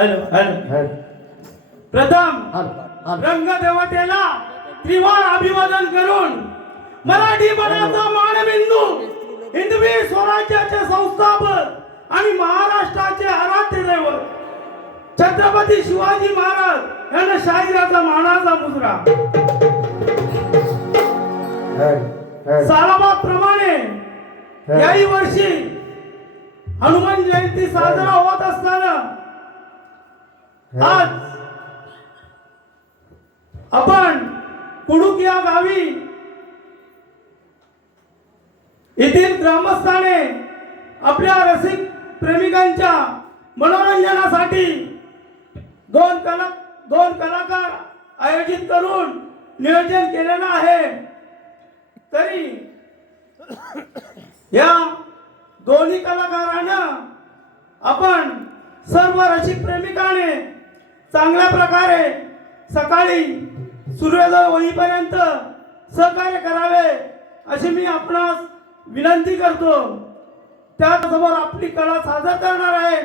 Hello hello प्रथम रंगदेवतेला त्रिवार अभिवादन करून मराठी मनाचा मानबिंदू हिंदवी स्वराज्याचे संस्थापक आणि महाराष्ट्राचे आराध्य दैवत छत्रपती शिवाजी महाराज यांना शाहिराचा मानाचा मुजरा सालाबाद-प्रमाणे याही वर्षी हनुमान जयंती साजरा होत असताना आज आपण कुडुक या गावी येथील ग्रामस्थाने आपल्या रसिक प्रेमिकांच्या मनोरंजनासाठी दोन कलाकार आयोजित करून नियोजन केलेलं आहे। तरी या दोन्ही कलाकारांना आपण सर्व रसिक प्रेमिकाने चांगल्या प्रकारे सकाळी सूर्योदय होईपर्यंत सहकार्य करावे अशी मी आपणास विनंती करतो। त्याचबरोबर आपली कला सादर करणार आहे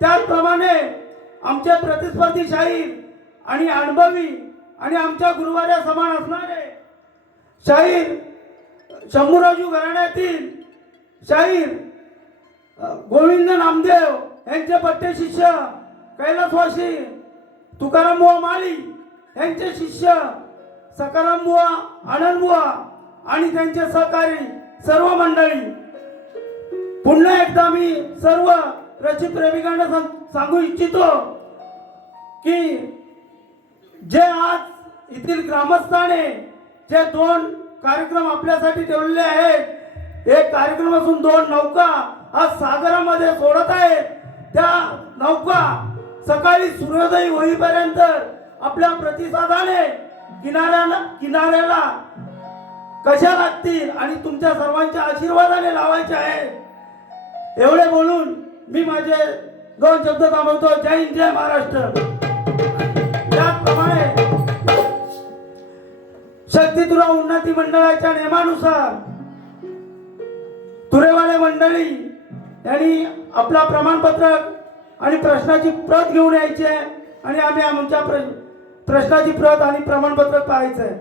त्याचप्रमाणे आमचे प्रतिस्पर्धी शाहीर आणि अनुभवी आणि आमच्या गुरुवार्या समान असणारे शाहीर शंभूराजू घराण्यातील शाहीर गोविंद नामदेव यांचे पट्टे शिष्य कैलासवासी तुकाराम बुवा माळी यांचे शिष्य सकाराम बुवा आनंद बुवा आणि त्यांचे सहकारी सर्व मंडळी। पुन्हा एकदा मी सर्व रसिक प्रेमिकांना सांगू इच्छितो की जे आज येथील ग्रामस्थाने जे दोन कार्यक्रम आपल्यासाठी ठेवलेले आहेत, एक कार्यक्रम असून दोन नौका आज सागरामध्ये सोडत आहेत। त्या नौका सकाळी सूर्योदय होईपर्यंत आपल्या प्रतिसादाने किनाऱ्याला कशा लागतील आणि तुमच्या सर्वांच्या आशीर्वादाने लावायचे आहे। एवढे बोलून मी माझे दोन शब्द थांबवतो। जय हिंद, जय महाराष्ट्र। त्याचप्रमाणे शक्तीतुरा उन्नती मंडळाच्या नियमानुसार तुरेवाले मंडळी यांनी आपला प्रमाणपत्र आणि प्रश्नाची प्रत घेऊन यायची आहे आणि आम्ही आमच्या प्रश्नाची प्रत आणि प्रमाणपत्र पाहायचं आहे।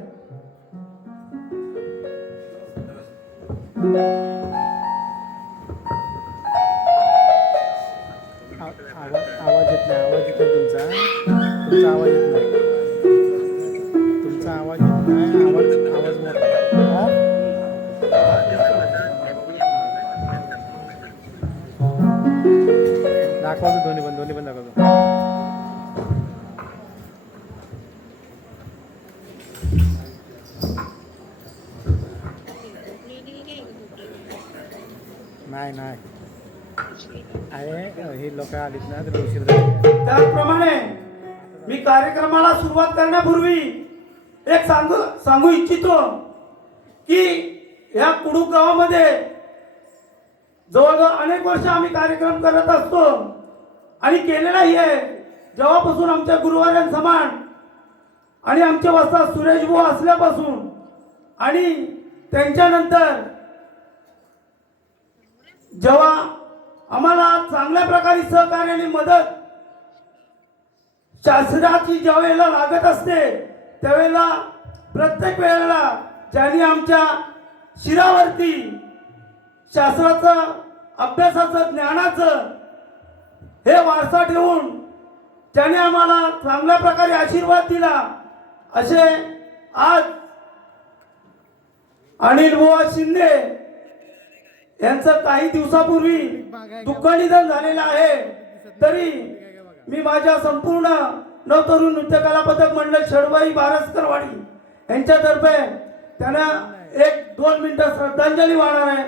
आवाज येत नाही, आवाज येत नाही, तुमचा आवाज येत नाही, तुमचा आवाज येत नाही, आवाज मोठा दाखवतो, दोन्ही पण दाखवतो। नाही आहे हे लोक आलीत ना तर उशीर झाला। त्याचप्रमाणे मी कार्यक्रमाला सुरुवात करण्यापूर्वी एक सांगू इच्छितो की या कुडुक गावामध्ये जवळजवळ अनेक वर्ष आम्ही कार्यक्रम करत असतो आणि केलेलाही आहे। जेव्हापासून आमच्या गुरुवार्यां समान आणि आमचे वस्ताद सुरेश भाऊ असल्यापासून आणि त्यांच्यानंतर जेव्हा आम्हाला चांगल्या प्रकारे सहकार्याने मदत शास्त्राची ज्या वेळेला लागत असते त्यावेळेला प्रत्येक वेळेला ज्यांनी आमच्या शिरावरती शास्त्राचं अभ्यासाचं ज्ञानाचं हे वारसा ठेवून ज्याने आम्हाला चांगल्या प्रकारे आशीर्वाद दिला असे आज अनिल बुवा शिंदे यांचं काही दिवसापूर्वी दुःख निधन झालेलं आहे। तरी मी माझ्या संपूर्ण नवतरुण नृत्य कला पथक मंडळ शेडबाई बारसकरवाडी यांच्यातर्फे त्यांना 1-2 मिनिटं श्रद्धांजली वाहणार आहे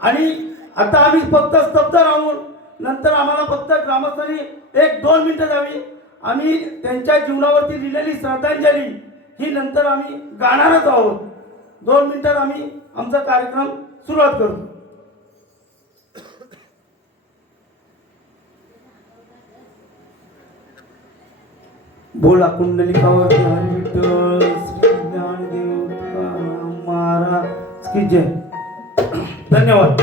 आणि आता आम्ही फक्त स्तब्ध राहून नंतर आम्हाला फक्त ग्रामस्थांनी 1-2 मिनिटं द्यावी। आम्ही त्यांच्या जीवनावरती दिलेली श्रद्धांजली ही नंतर आम्ही गाणारच आहोत। 2 मिनिटात आम्ही आमचा कार्यक्रम सुरुवात करतो। बोला कुंडलिकावरती हरी विठ्ठल श्री ज्ञानदेव महाराज की जय। धन्यवाद।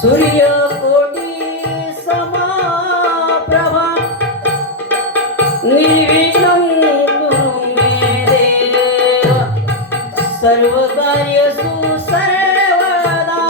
सूर्यकोटी समप्रभा निर्विघ्नं कुरु मे देव सर्वकार्येषु सर्वदा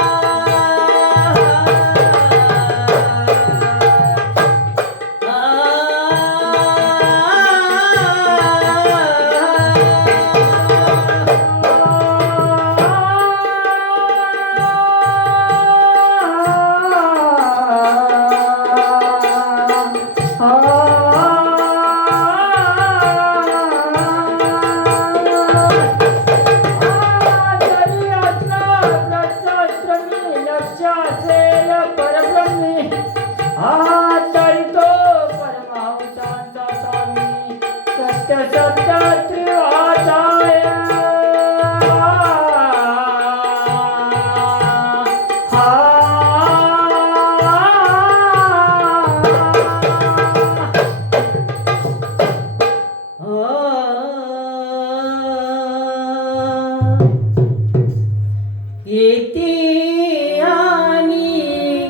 येती आणि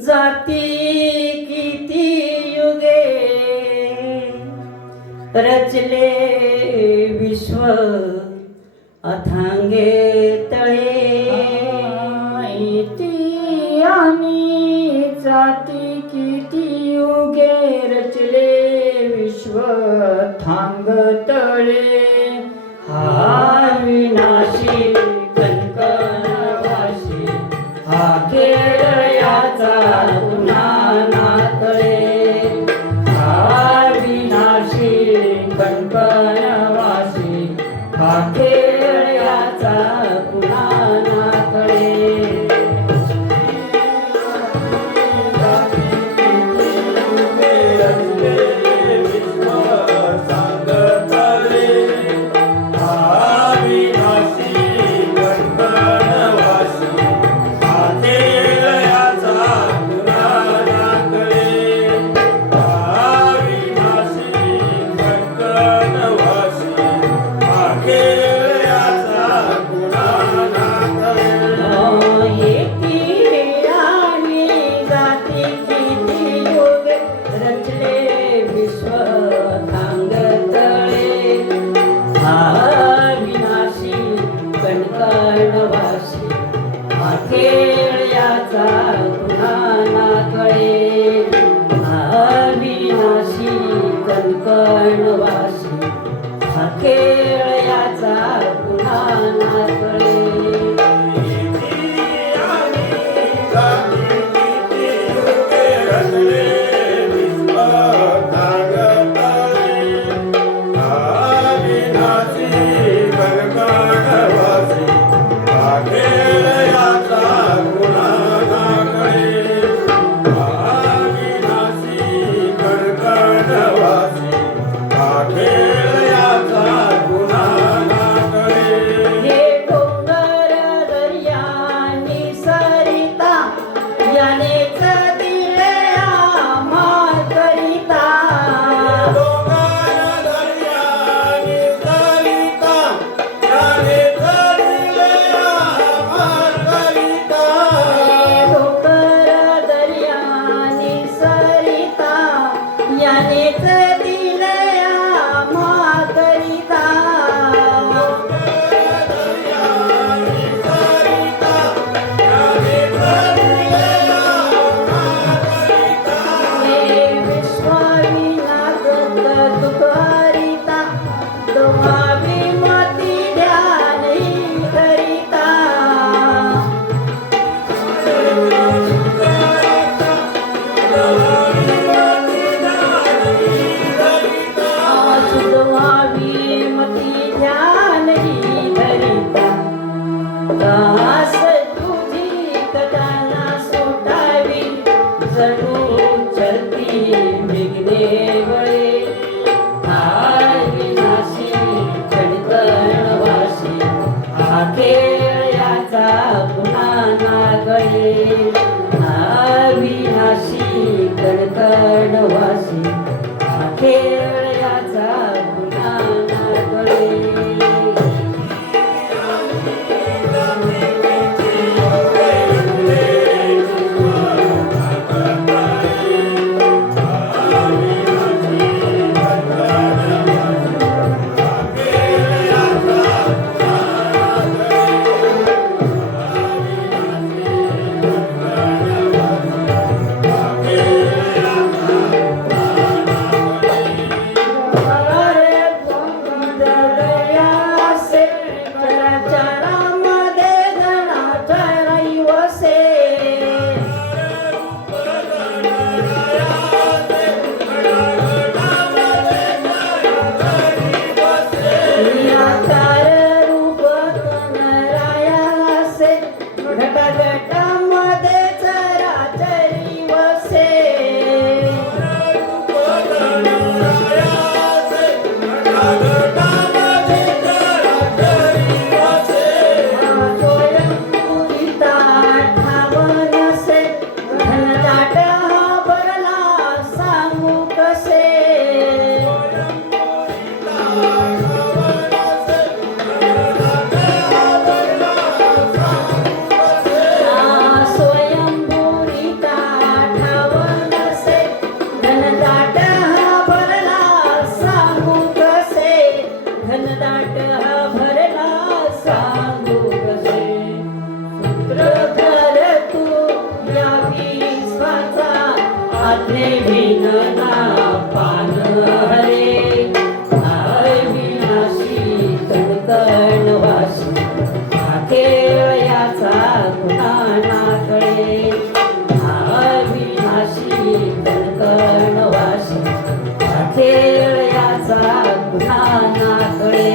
जाती किती युगे रचले विश्व अथांगे तळे येती आणि जाती किती युगे रचले विश्व थांग तळे हा विनाशी कणकणवाशी हा खेळ याचा पुन्हा नातळे हा विनाशी कणकणवाशी हा खेळ याचा पुन्हा नातळे कणवासी हा खेळ याचा पुन्हा नातळे कणकणवासी खेळ याचा पुन्हा नातळे नेमिन ना पान हरे अविनाशी कणकणवासी हा खेळ याचा पुन्हा ना कळे अविनाशी कणकणवासी हा खेळ याचा पुन्हा ना कळे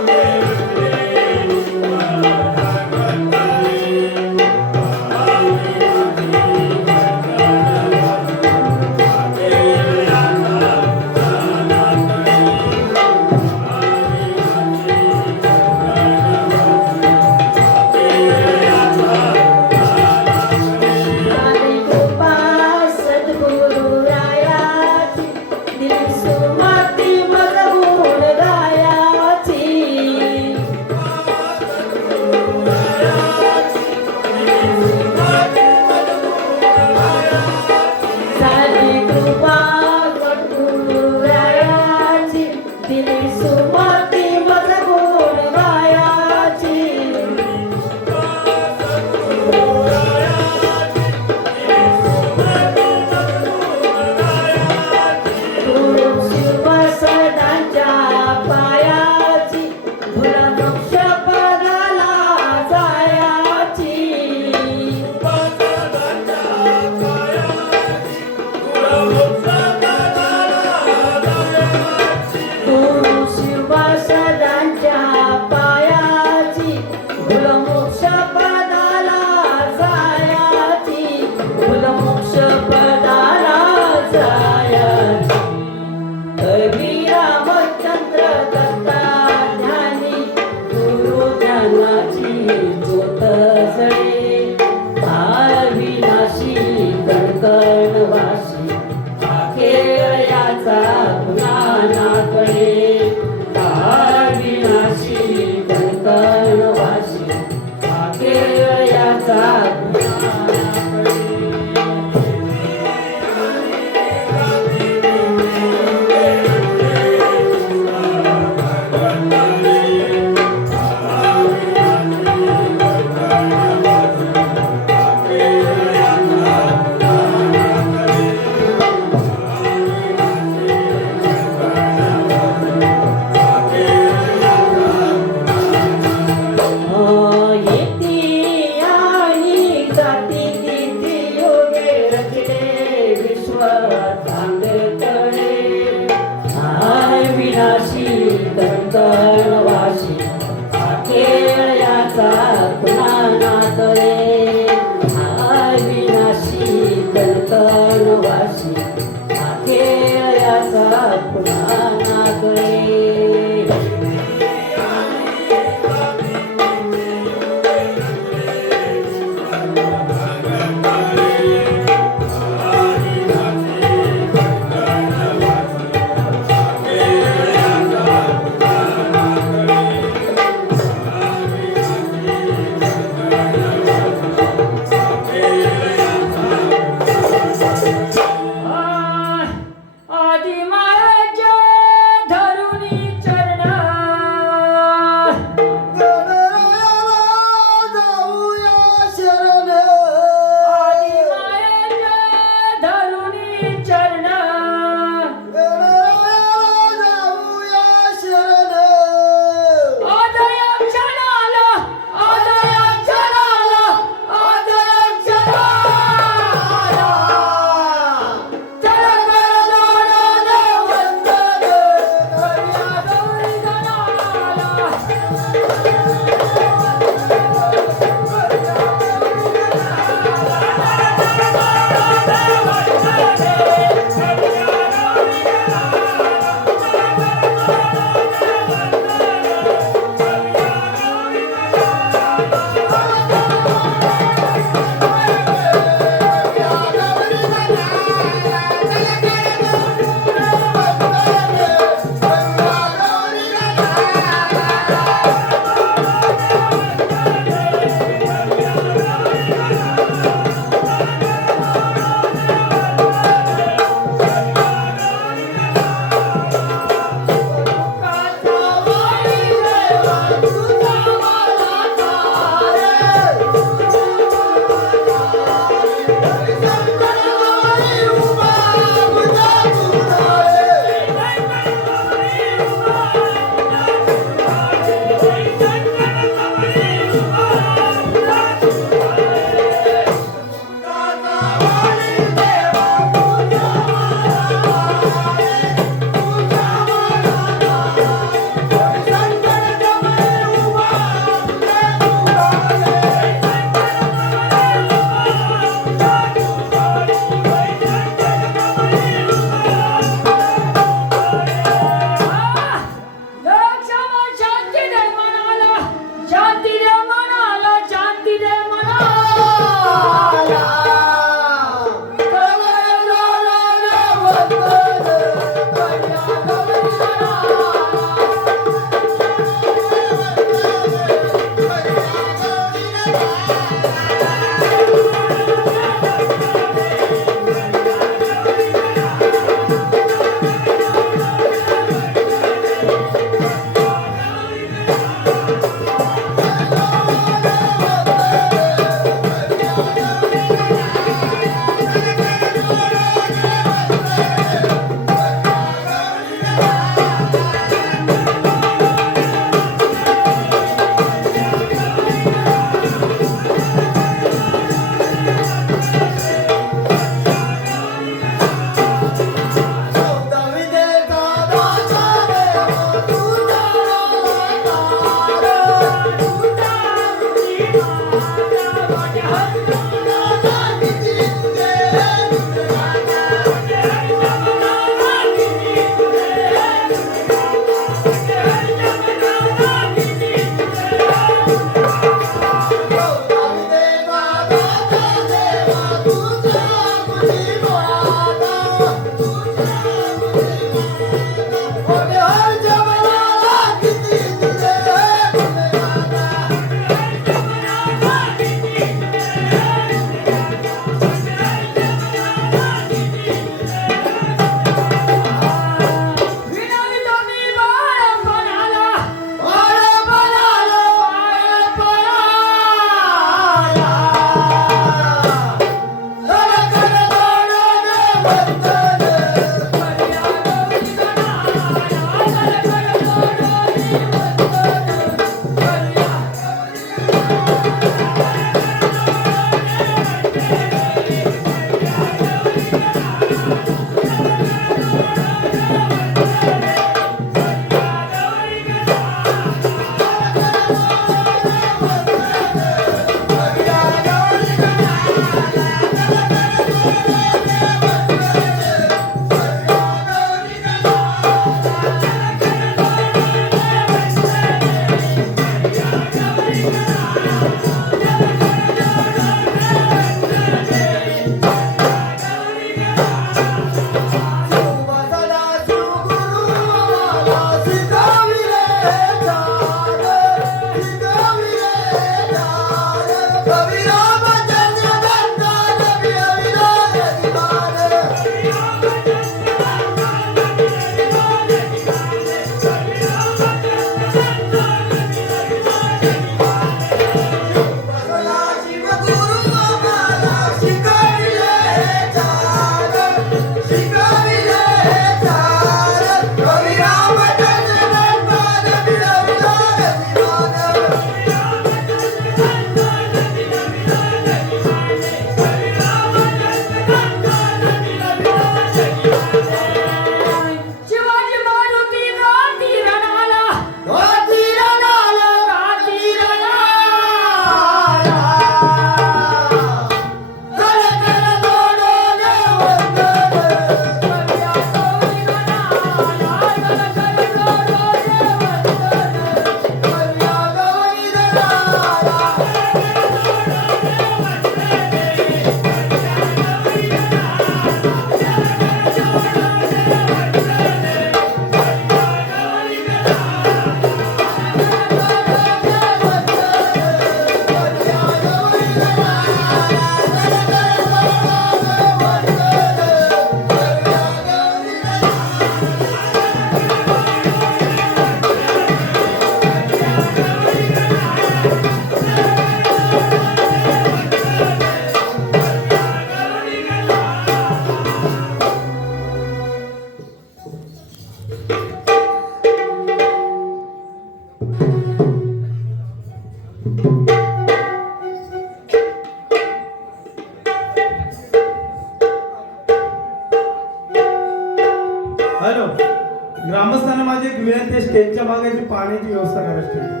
तुमच्या बागेची पाण्याची व्यवस्था करायची ठेवली.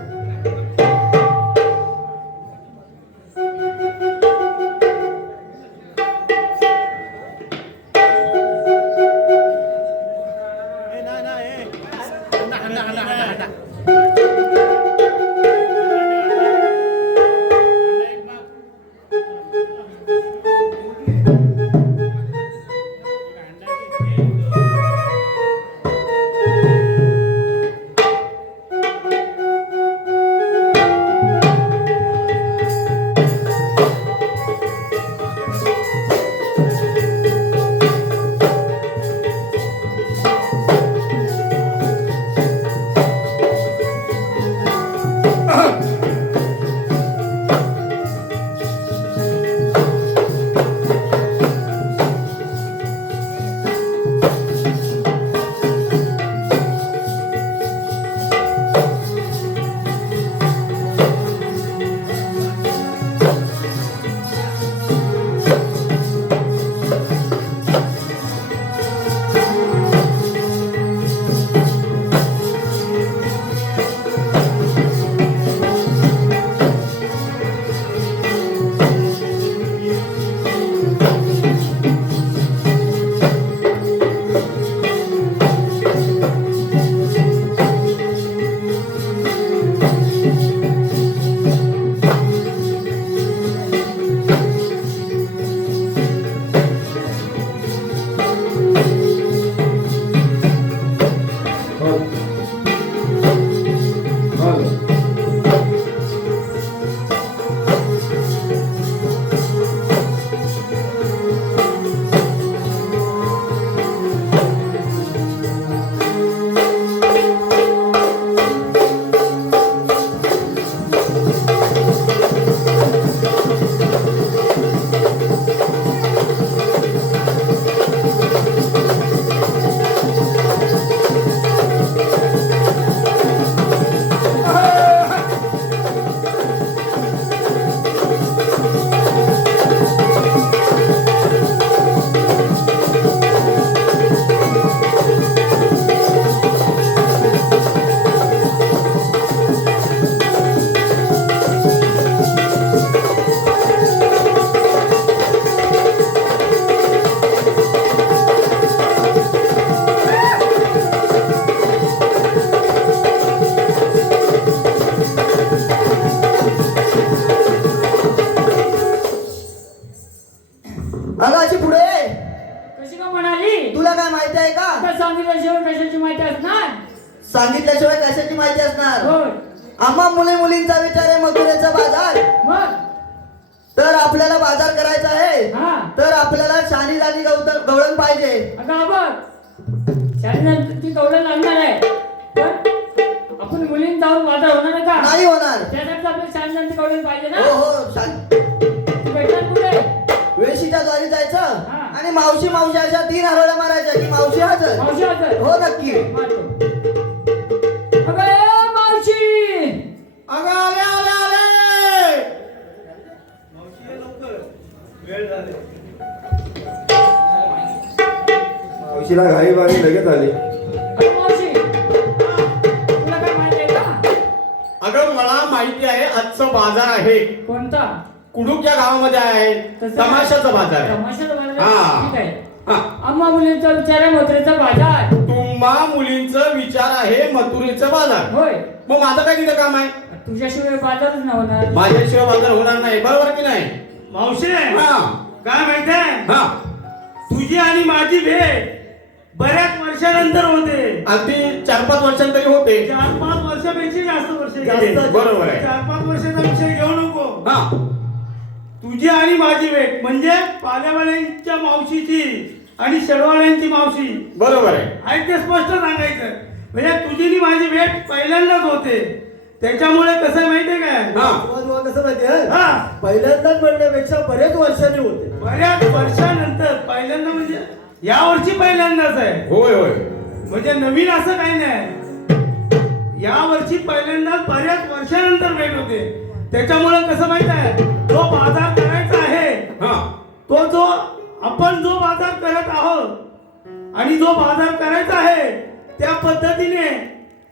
अगं अशी पुढे कशी का म्हणाली? तुला काय माहिती आहे का? आता सांगितल्याशिवाय कशाची माहिती असणार? सांगितल्याशिवाय कशाची माहिती असणार? होय. आम्हा मुलींचा विचार आहे मथुरेचा बाजार. मग तर आपल्याला बाजार करायचा आहे. हा. तर आपल्याला शानी लानी गवळण पाहिजे. अगं बघ, शाळेनंतर ती गवळण लागणार आहे, पण आपण मुलींनी जाऊन बाजार होणार आहे का? नाही होणार. त्यासाठी आपल्याला शाळेनंतर गवळण पाहिजे ना. हो हो तू भेटणार कुठे? वेशीच्या द्वारी जायचं हा. आणि मावशी मावशी अशा 3 हरवड्या मारायच्या की मावशी हजर. मावशी हजर. हो नक्की. मारतो. अगं ए मावशी, अगं आले आले आले. मावशीला घाई बाई लगेच आली. अगं मावशी, तुला काय माहिती आहे का? अगं मला माहिती आहे आजचा बाजार आहे कोणता? कुडूक या गावामध्ये आहे तसं- तमाशाचा बाजार आहे. तमाशाचा बाजार? हा. ठीक आहे. हा. आम्हा मुलींचा विचार आहे मथुरेचा बाजार. तुम्हा मुलींचं विचार आहे मथुरेचा बाजार. होय. मग माझं काय तिथं काम आहे? तुझ्याशिवाय बाजारच नाही होणार. माझ्याशिवाय बाजार होणार नाही, बरोबर की नाही? मावशी हा काय माहितीये, हा. तुझी आणि माझी भेट बऱ्याच वर्षानंतर होते. अगदी 4-5 वर्षांतरी होते. 4-5 वर्षापेक्षा जास्त वर्ष जास्त, गेले. बरोबर आहे. 4-5 वर्षाचा विषय घेऊ नको. हा. तुझी आणि माझी भेट म्हणजे पाल्यावाल्यांच्या मावशीची आणि शेडवाल्यांची मावशी बरोबर आहे. आहे ते स्पष्ट सांगायचं. म्हणजे तुझी आणि माझी भेट पहिल्यांदाच होते. त्याच्यामुळे कसं आहे माहितीये काय, हा. कसं माहितीये हा पहिल्यांदाच म्हणण्यापेक्षा बरेच वर्षांनी होते. बऱ्याच वर्षानंतर पहिल्यांदा म्हणजे या वर्षी पहिल्यांदाच आहे. होय होय. म्हणजे नवीन असं काही नाही. या वर्षी पहिल्यांदा बऱ्याच वर्षानंतर भेट होते. त्याच्यामुळे कसं माहित आहे, जो बाजार करायचा आहे हा. तो जो आपण जो बाजार करत आहोत आणि जो बाजार करायचा आहे त्या पद्धतीने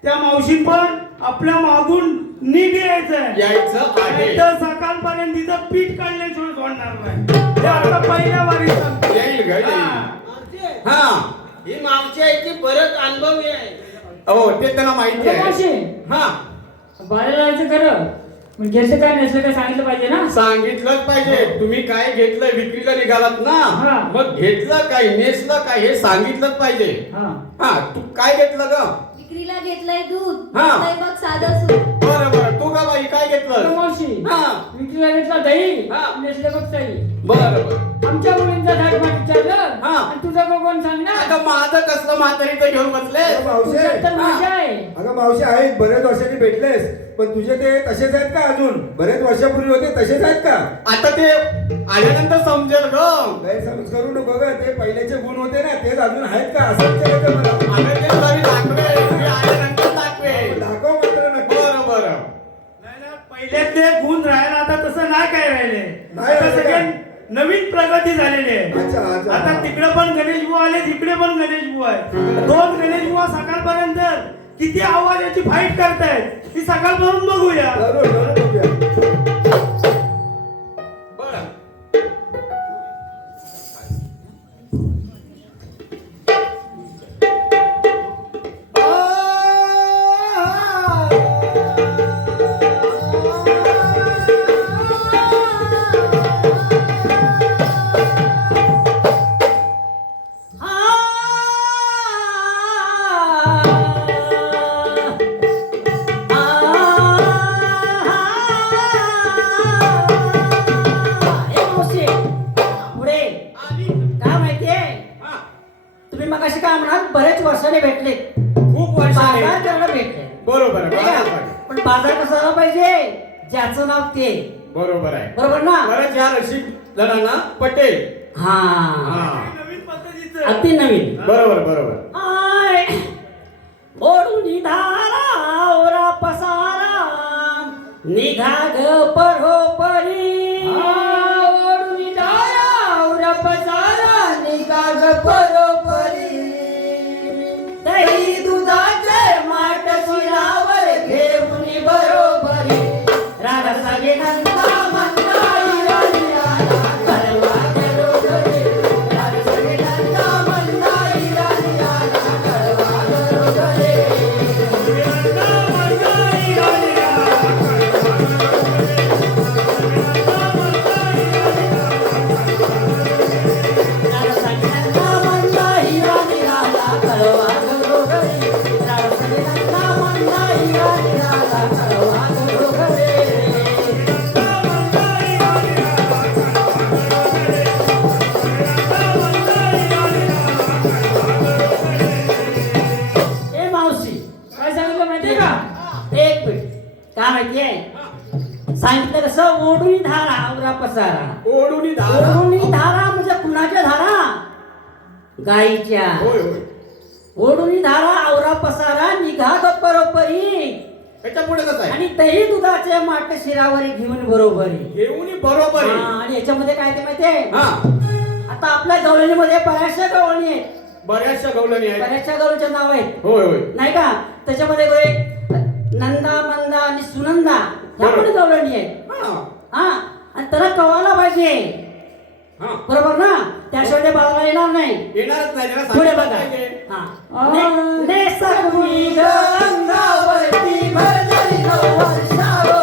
त्या मावशी पण आपल्या मागून नीट यायचंय. यायचं आहे. तर सकाळपर्यंत तिथं पीठ काढल्याशिवाय सोडणार नाही. हे आता पहिल्या वारी सांगतो. येईल ग, येईल. हा. हा ही मागच्या याची बरंच अनुभव आहे. हो ते त्यांना माहिती आहे. मावशी हा बाहेर जायचं खरं पण घेतलं काय नसलं काय सांगितलं पाहिजे ना. सांगितलंच पाहिजे. तुम्ही काय घेतलं विक्रीला निघालात ना हा. मग घेतलं काय नेसलं काय हे सांगितलंच पाहिजे. हा हा तू काय घेतलं ग? विक्रीला घेतलंय दूध हा. घेतलंय बघ साधं सूप. बरं बरं तू का बाई काय अगं घेतलं? मावशी हा. विक्रीला घेतला दही हा. नेसले बघ ताई. बरं बरं आमच्या मुलींचा धाक विचारलं हा. आणि तुझं कोण सांगणार. आता माझं कसलं म्हातारीचं घेऊन बसले? अगं मावशे तुझ्यात तर मजा आहे. अगं मावशे आहेत बरेच वर्षांनी भेटलेस पण तुझे ते तसेच आहेत का अजून बरेच वर्षापूर्वी होते तसेच आहेत का? आता ते आल्यानंतर समजेल ग. गैरसमज करू नको ग ते पहिलेचे गुण होते ना तेच अजून आहेत का असं विचारायचं मला. आता ते तरी दाखवे मी आल्यानंतर दाखवे. दाखव मात्र नक्की. बरं बरं नाही ना, पहिल्यातले गुण राहायला आता तसं नाही काय राहिले. नाही आता राहिले सगळे का? नवीन प्रगती झालेली आहे. अच्छा, अच्छा. आता तिकडे पण गणेश बुवा आले तिकडे पण गणेश बुवा आहे. दोन गणेश बुवा सकाळपर्यंत किती आवाजाची फाईट करतायत ती सकाळपासून बघूया. जरूर जरूर बघूया. बरं पुढे काय माहितीये हा. तुम्ही मग अशी काय म्हणाल बरेच वर्षाने भेटले खूप वर्षाने बाजार तेवढं भेटले बरोबर आहे, ठीक आहे? बरोबर आहे. पण बाजार कसा झाला पाहिजे ज्याचं नाव ते बरोबर आहे. बरोबर ना बरं ज्या रसिक जणांना पटेल. हा हा नवीन पद्धतीचं अति नवीन बरोबर बरोबर आय ओढून धारा ओरा पसारा निघा ग परोपरी ओढून धारा उरप सारा निघाग परोपरी. दही दुधाचे माठ शिरावर घेऊन बरोबरी राधा सगे नंदा मंदाई राणी राधा करवा घरोघरी. राधा सगे नंदा मंदाई राणी राधा करवा घरोघरी. राधा सगे नंदा मंदाई राणी राधा करवा घरोघरी. राधा सगे नंदा मंदाई राणी राधा करवा घरोघरी. ए मावशी काय सांगितलं माहितीये का. एक मिनिट काय माहितीये सांगितलं कसं ओढून धारा आवरा पसारा. ओढून धारा. ओढून धारा म्हणजे कुणाच्या धारा गाईच्या. होय होय ओढून धारा आवरा पसारा निघा ग परोपरी त्याच्या पुढे कसं आहे? आणि दही दुधाचे माठ शिरावरी घेऊन बरोबरी. घेऊन बरोबर हा, आहे. आणि याच्यामध्ये काय ते माहितीये हा आता आपल्या गवळणीमध्ये बऱ्याचशा गवळणी आहेत बऱ्याचशा गवलनी आहेत. बऱ्याचशा गवळीचे नाव आहेत होय होय नाही का त्याच्यामध्ये नंदा मंदा आणि सुनंदा ह्या पण गवळणी आहेत. हा हा आणि त्याला कवायला पाहिजे हा बरोबर ना त्याशिवाय ते बाळाला येणार नाही. येणारच नाही त्याला पुढे सांगितलं बघा पाहिजे. हा नेसकुळी ग अंगावरती भरलेली नववर्षावो.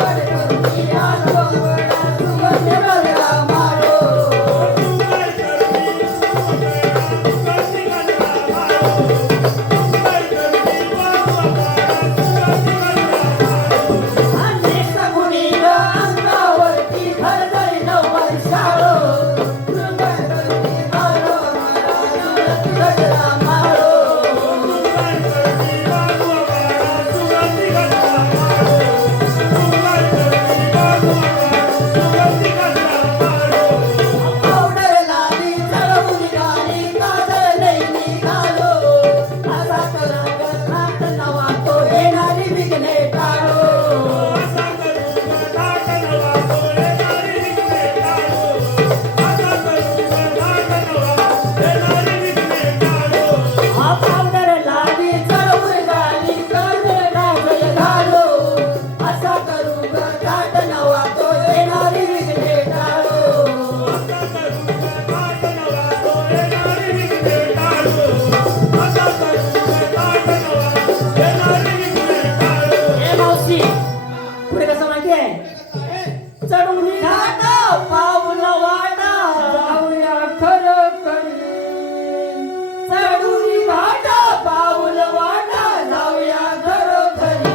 गडगडती आंगवळा सुगंध गळला मारो. नेसकुळी ग अंगावरती भरलेली नववर्षावो. गडगडती मारो गळला मारो. कसं माहितीये चढून घाटा पाऊल वाटा जाऊया खरं खरी चढून घाटा पाऊल वाटा जाऊया खरं खरी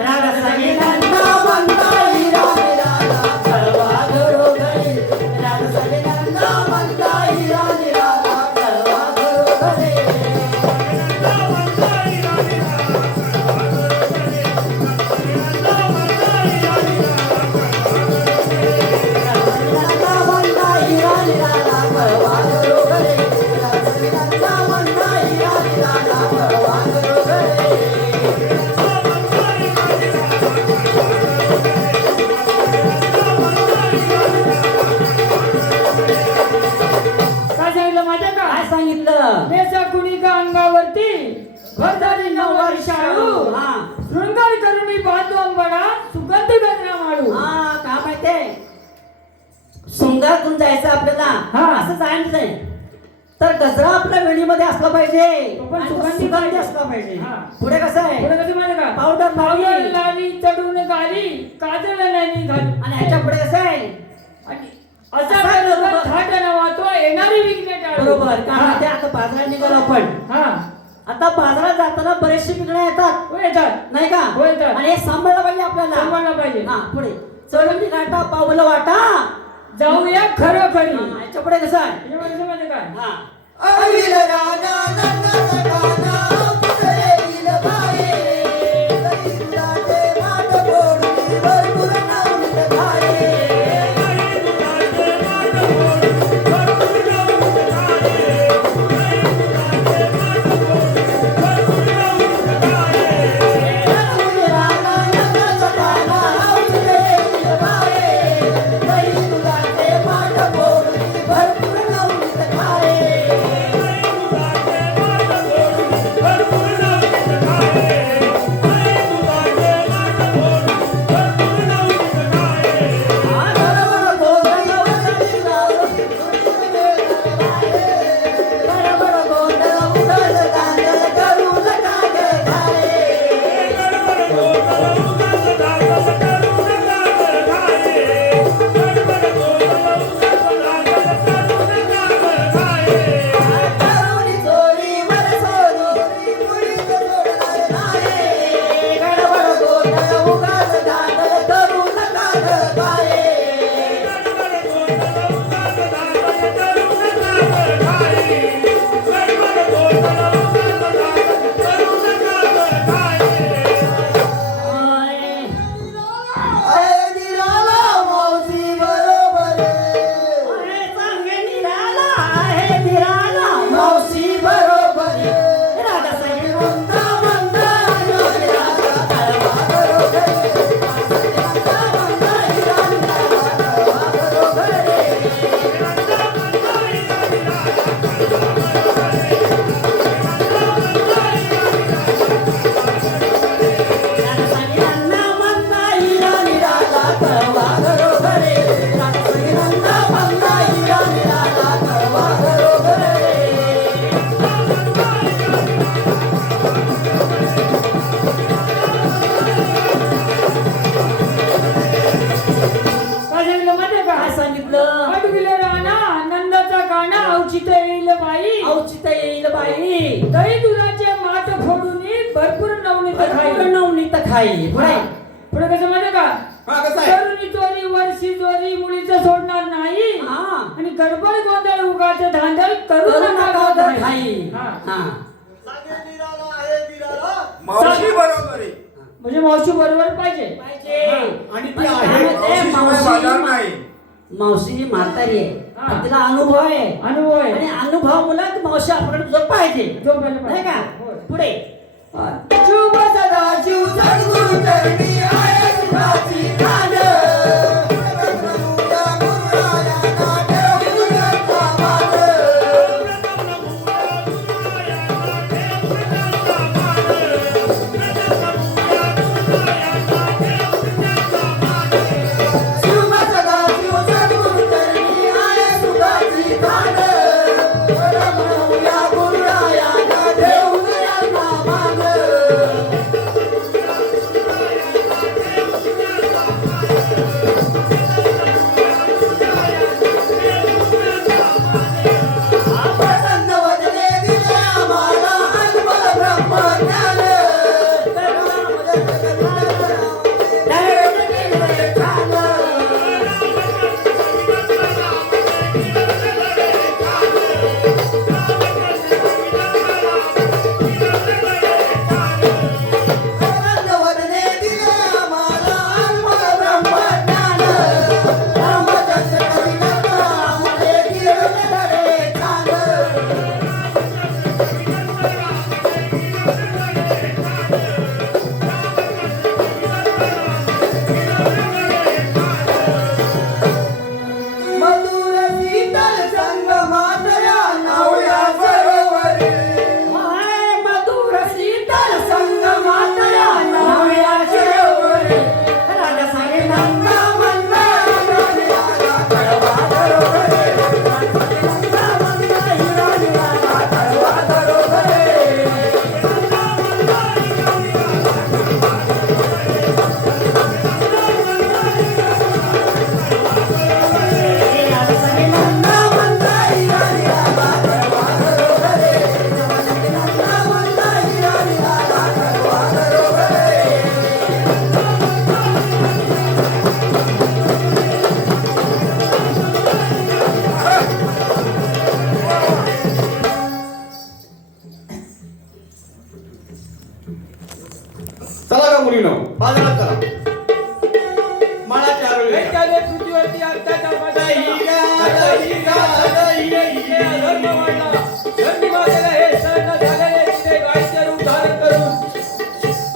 रागा सगळ्यांना म्हणता हिरा निराला कळवा घरोघरी रागा सगळ्यांना म्हणता हिरा निराला कळवा घरोघरी काय सांगितलं माझ्या का काय सांगितलं नेसा कुणिका अंगावरती भरधारी नववार शाळू शृंगार करुणी बांधू अंबडा सुगंध गजरा माळू का माहितीये शृंगार जायचं आपल्याला असं जायचंय तर गजरा आपल्या वेळीमध्ये असला पाहिजे आणि तो सुगंधी असला पाहिजे पुढे कसं आहे पुढे कसं माहिती का पावडर लाली चढून गाली काजळ नाही घाली आणि ह्याच्या पुढे कसं आहे आणि असा थाट नवातो येणारी विघ्न टाळू बरोबर का ते आता बाजारात निघालो आपण आता बाजारात जाताना बरेचसे विघ्न येतात नाही का आणि हे सांभाळलं पाहिजे आपल्याला सांभाळलं पाहिजे पुढे चढून घाटा पावलं वाटा जाऊया खरं खरी याच्या पुढे कसं आहे याच्यामध्ये काय अविल राना नंदन गाना पुतळे विल बाये कधी दुधाचे माठ फोडून भरपूर नवनीत खाये अविल राना नंदन गाना पुतळे विल बाये कधी दुधाचे माठ फोडून भरपूर नवनीत खाये खाई पुढे पुढे कसं माहिती का तरुणी चोरी वर्षी चोरी मुलीचं सोडणार नाही आणि गडबड गोंधळ उगाच धांदळ करू नका खाई मावशी बरोबर आहे म्हणजे मावशी बरोबर पाहिजे आणि ती आहे बाजार नाही मावशी ही म्हातारी आहे तिला अनुभव आहे आणि अनुभव मुलात मावशी आपल्याकडे जो पाहिजे नाही का पुढे शुभ सदा शिव सद्गुरु चरणी आहे सुखाची खांड त्याने पृथ्वीवरती अत्याचार अधर्म वाढला. धरणी मातेला हे सहन न झालेले तिने गायीचे रूप धारण करून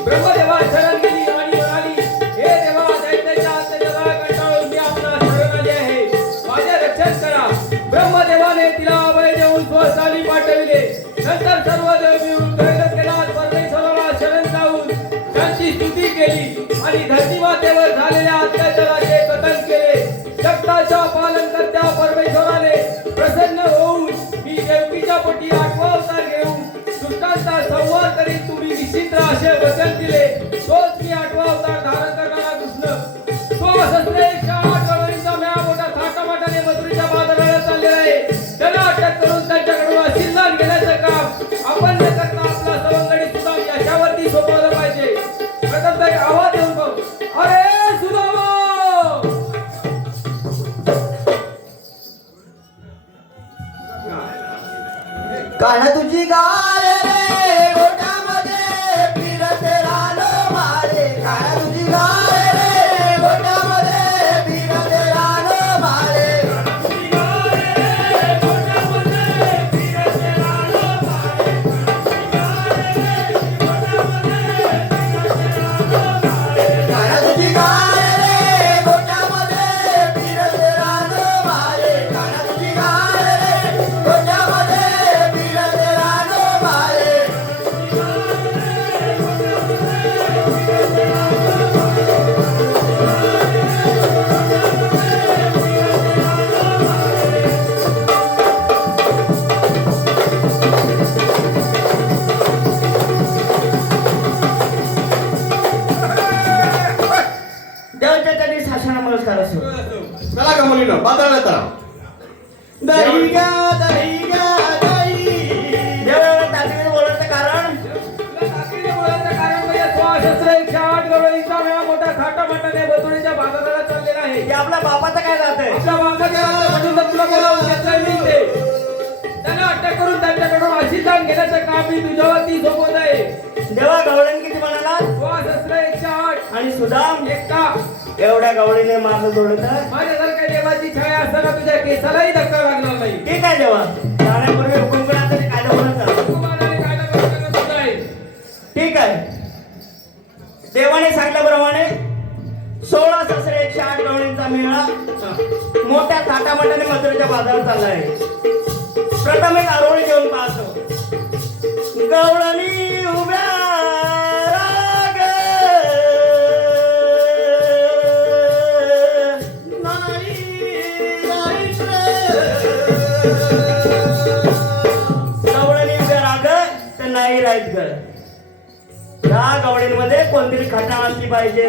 ब्रह्मदेवा शरण गेली आणि म्हणाली, हे देवा, दैत्याच्या अत्याचाराला कंटाळून मी आपणास शरण आली आहे, माझे रक्षण करा. ब्रह्मदेवाने तिला अभय देऊन स्वस्थानी पाठविले. नंतर सर्व देव मिळून दैत्यकेलास परमेश्वराला शरण जाऊन त्यांची स्तुती केली आणि धरणी मातेवर झालेल्या अत्याचाराचे कथन केले. जगताच्या पालनकर्त्या परमेश्वराने प्रसन्न होऊन मी देवकीच्या पोटी 8वा अवतार घेऊन दुष्टांचा संहार करीत तुम्ही विचित्र असे वचन दिले. तोच मी 8वा अवतार धारण करणारा कृष्ण. तो शस्त्रे 108 गवळींचा मेळा मोठा थाटामाटाने मथुरेच्या बाजाराला चाललेला आहे. त्याला अटक करून त्यांच्याकडून आशीर्वाद घेण्याचं काम आपण न करता आपला सवंगडी सुदाम याच्यावरती सोपवलं पाहिजे. प्रथम तरी आवाज देऊन बघ, अरे सुदामा. काना तुझी गाय रे गोट्यामध्ये फिरते रानो मारे. काना तुझी गाय रे गोट्यामध्ये फिरते रानो मारे. काना तुझी गाय रे गोट्यामध्ये फिरते रानो मारे. काना तुझी गाय रे गोट्यामध्ये फिरते रानो मारे. देवाच्या त्यांनी शासना नमस्कार असो. चला का मुलीनं बाजाराला चला. दही गा दही गा दही. देवाला तातडीने बोलायचं कारण तुला ताकदीने बोलायचं कारण म्हणजे स्वाशस्त्र 108 गवळींचा मेळा मोठा थाटामाटाने मथुरेच्या बाजाराला चाललेला आहे. की आपल्या बापाचं काय जातंय. आपल्या बापाच्या म्हणून तर तुला बोलावून घेतलंय मी इथे. त्यांना अटक करून त्यांच्याकडून आशीर्वाद घेण्याचं काम मी तुझ्यावरती सोपवत आहे. देवा गवळण किती म्हणाला स्वाशस्त्र 108 आणि सुदाम एकटा. एवढ्या गवळीने मारलं जोडत. माझ्यासारख्या देवाची छाया असताना तुझ्या केसालाही धक्का लागणार नाही. ठीक आहे देवा, जाण्यापूर्वी हुकुम करा तरी कायदा होणार. कुमाराने कायदा करण्याचं सुद्धा आहे. ठीक आहे. देवाने सांगितल्याप्रमाणे 16 शस्त्रे 108 गवळींचा मेळा मोठ्या थाटामाटाने मथुरेच्या बाजारात चालला आहे. प्रथम एक आरोळी घेऊन पाहतो. गवळणी उभ्या राग, नाही राहीत रे. गवळणी उभ्या राग तर नाही राहीत ग. या गवळींमध्ये कोणतरी खटा असली पाहिजे.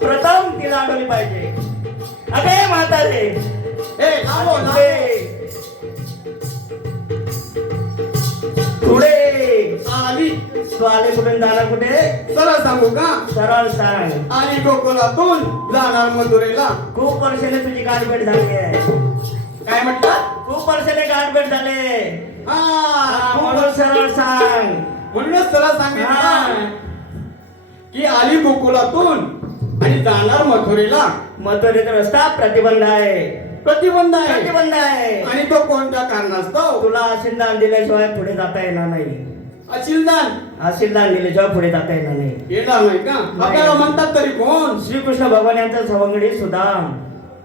प्रथम तिला अडवली पाहिजे. अगे म्हातारे, पुढे आली तू आले कुठे जाणार कुठे. सरळ सांगू का? सरळ सांग. आली गोकुळातून जाणार मथुरेला. खूप वर्षाने तुझी गाठभेट झाली आहे. काय म्हटलं? खूप वर्षाने गाठभेट झाले. हा, म्हणून सरळ सांग. म्हणूनच सरळ हा. सांगितलं की आली गोकुळातून आणि जाणार मथुरेला. मथुरेचा रस्ता प्रतिबंध आहे. प्रतिबंध आहे. प्रतिबंध आहे. आणि तो कोणत्या कारणास्तव? तुला आशीर्वाद दिल्याशिवाय पुढे जाता येणार नाही. अचिलदान आशीर्वाद दिल्याशिवाय पुढे जाता येणार नाही. येणार नाही का? आपल्याला म्हणतात तरी कोण? श्रीकृष्ण भगवान यांचा सवंगडी सुदाम.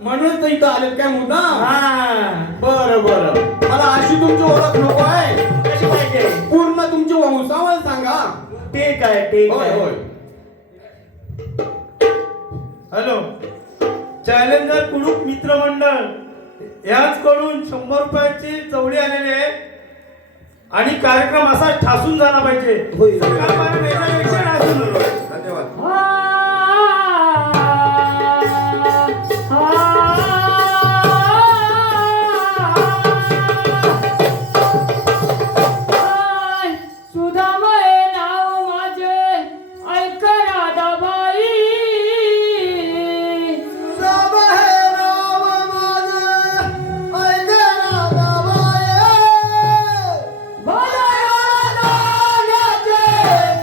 म्हणून तर इथं आलेत काय मुद्दाम? हा, बरं बरं, मला अशी तुमची ओळख नको आहे. कशी पाहिजे. पूर्ण तुमची वंशावळ सांगा. ठीक आहे, ठीक होय आहे. होय. हॅलो, चॅलेंजर कुडूक मित्रमंडळ याचकडून 100 रुपयाची चवडी आलेली आहे आणि कार्यक्रम असा ठासून झाला पाहिजे. सकाळपर्यंत याच्यापेक्षा ठासून झालो. धन्यवाद. सुदामय नाव माझे ऐक राधाबाई. मला राधाचे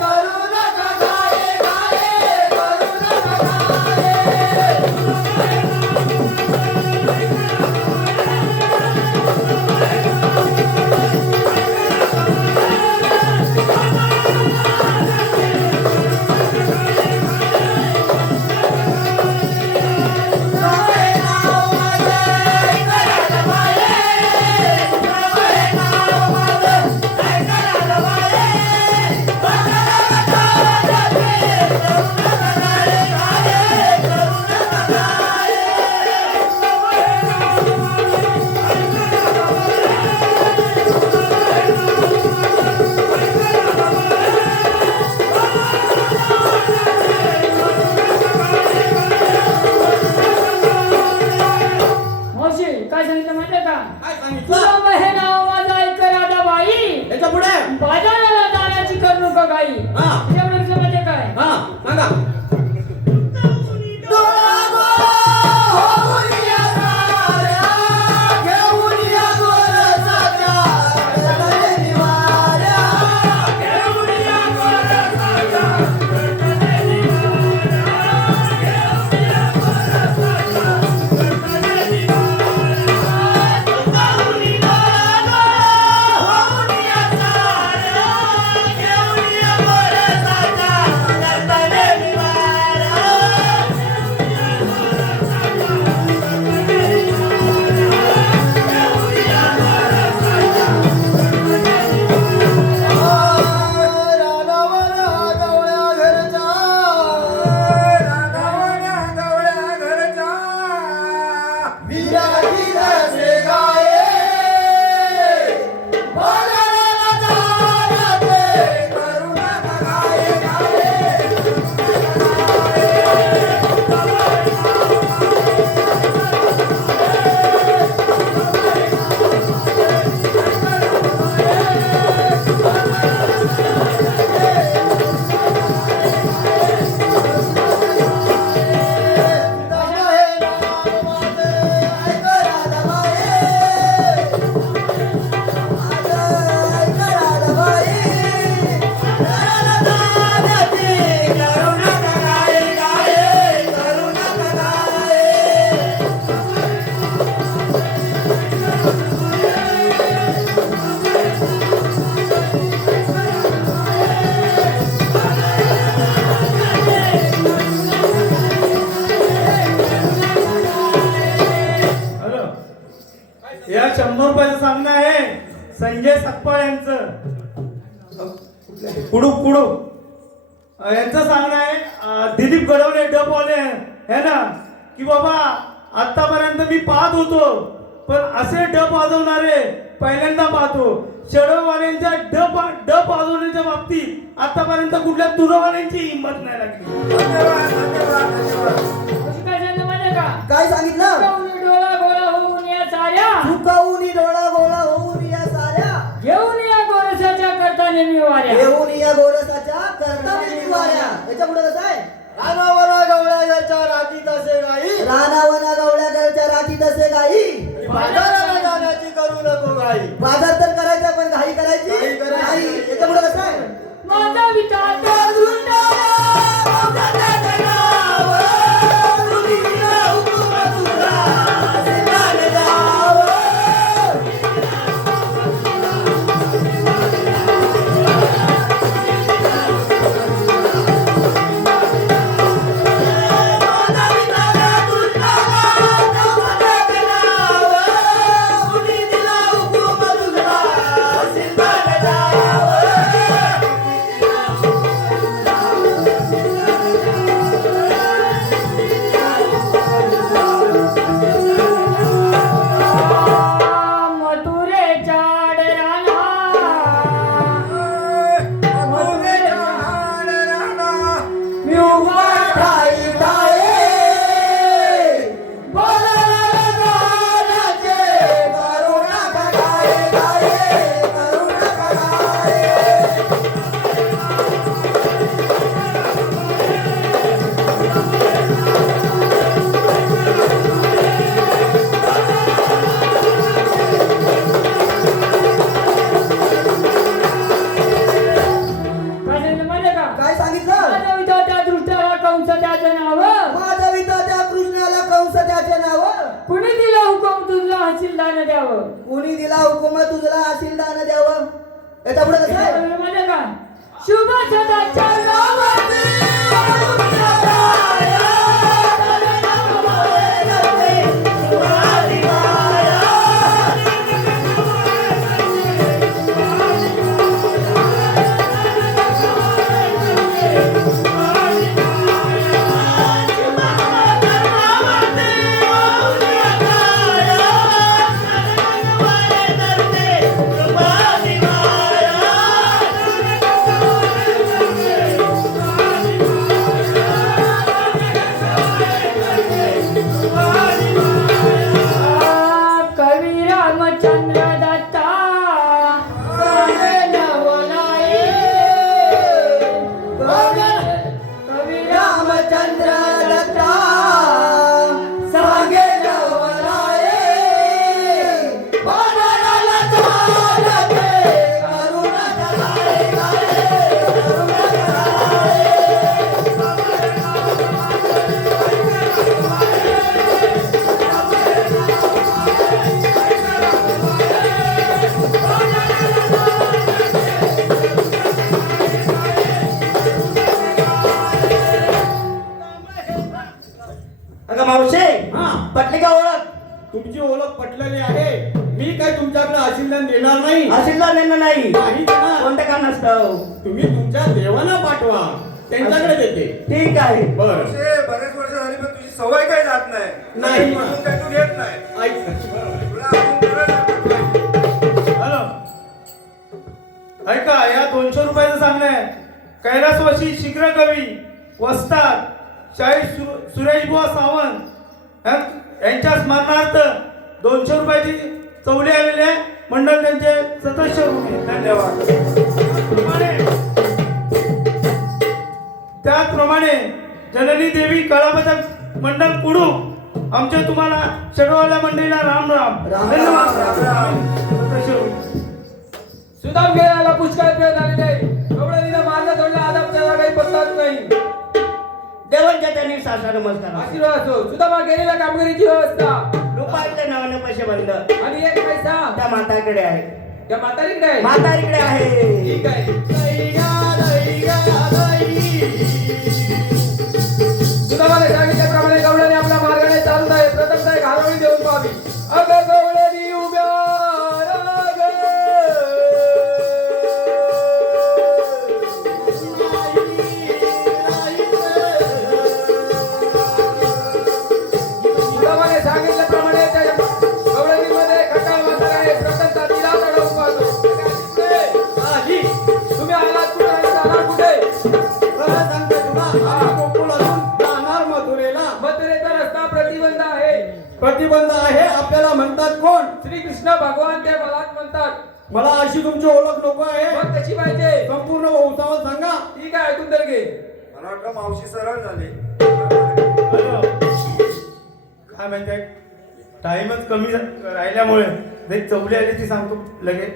करू नका गाये गाये. सांगितलं तुला महे नाव माझं ऐक राधाबाई याच्या पुढे बाजाराला जाण्याची करू नका काही हा. एवढं म्हणजे काय हा सांगा हॅलो या 100 रुपयाचं सामना आहे संजय सकपाळ यांचं कुडूक यांचं सांगणं आहे दिलीप गडवले डबवाले है ना की बाबा आतापर्यंत मी पाहत होतो पण असे डब वाजवणारे पहिल्यांदा पाहतो शेडोवाल्यांच्या डब वाजवण्याच्या बाबतीत आतापर्यंत कुठल्या तुरवाल्यांची हिंमत नाही लागली काय झालं म्हणजे का काय सांगितलं चुकवून डोळा गोळा होऊन या साऱ्या चुकावून डोळा गोळा होऊन या साऱ्या घेऊन या गोरसाच्या करता नेहमी वाऱ्या येऊन या गोरसाच्या कर्तव्य वाऱ्या याच्या पुढे कसं आहे रानावना गवळ्याच्या राखीत असे गाई रानावना गवळ्याच्या राखीत असे गाई बाजाराला जाण्याची करू नको गाई बाजार तर करायचा पण घाई करायची नाही याच्या पुढे कसं आहे माझा विचार काय सांगितलं माझ्या विधात्या दृष्टाला कंस त्याचं नाव माझ्या विधात्या कृष्णाला कंस त्याचे नाव कुणी दिला हुकम तुझला हसील दान द्यावं कोणी दिला हुकुम तुझला असील दान द्यावं याच्या पुढे कसं आहे म्हणजे काय शुभ सदाच्या नावाने अगं मावशे पटली का ओळख? तुमची ओळख पटलेली आहे. मी काय तुमच्याकडे आशीर्वाद देणार नाही. आशीर्वाद देणं नाही. नाही देणार. कोणतं काम नसतं. तुम्ही तुमच्या देवांना पाठवा, त्यांच्याकडे देते. ठीक आहे. बर मावशे, बरेच वर्ष झाली पण तुझी सवय काय जात नाही. नाही. म्हणून काय तू घेत नाही. ऐक. तुला अजून गरज आहे. हॅलो, ऐका, या 200 रुपयाचं सांगणं आहे. कैलासवासी शीघ्र कवी वस्ताद शाहीर सुरेश बुवा सावंत यांच्या स्मरणार्थ 200 रुपयाची चवली आलेली आहे. मंडळ त्यांचे सदस्य रुपये. धन्यवाद. त्याचप्रमाणे जननी देवी कलापथक मंडळ कुडू आमच्या तुम्हाला शेडवाल्या मंडळीला राम राम. धन्यवाद. सदस्य रुपये. सुदाम घेण्याला पुष्कळ वेळ झालेले आहे. गवळणीला मार्ग सोडला, आदाब त्याला काही पत्ताच नाही. देवांच्या त्यांनी सासा नमस्कार. आशीर्वाद असो. सुदामा गेलेल्या कामगिरीची व्यवस्था रुपयाच्या नावाने पैसे बंद. आणि एक पैसा त्या माताकडे आहे. त्या म्हातारीकडे आहे. म्हातारीकडे आहे. ठीक आहे. सुदामाने सांगितल्याप्रमाणे गवळणी आपल्या मार्गाने चालत आहे. प्रथमतः एक हारवणी देऊन पाहावी. अगं गवळणी उभ्या राग. सुदामाने सांगितल्याप्रमाणे त्या गवळणीमध्ये खटाळ म्हातारा आहे. प्रथमतः तिला चढवून पाहतो. तुम्ही आलात कुठे आणि जाणार कुठे? खरं सांगते तुला, आम्ही गोकुळातून जाणार मथुरेला. मथुरेचा रस्ता प्रतिबंध आहे. प्रतिबंध आहे. आपल्याला म्हणतात कोण? श्रीकृष्ण भगवान ते मलाच म्हणतात. मला अशी तुमची ओळख नको आहे. मग कशी पाहिजे? संपूर्ण वंशावळ सांगा. ठीक आहे, ऐकून तर घे. मला वाटलं मावशी सरळ झाली. काय म्हणते, टाइमच कमी राहिल्यामुळे एक चवली आली ती सांगतो लगेच.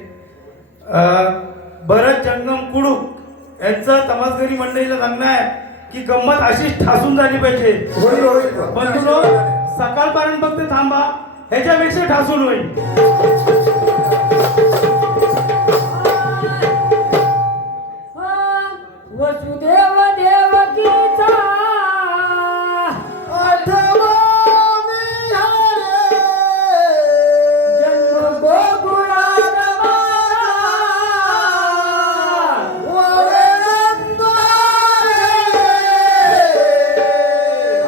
भरत जंगम कुडूक यांचं तमासगरी मंडळीला सांगणं आहे की गंमत अशीच ठासून झाली पाहिजे. होईल, होईल. पण तुला सकाळपर्यंत फक्त थांबा, ह्याच्यापेक्षा ठासून होईल. वसुदेव देवकीचा जन्म गोकुळात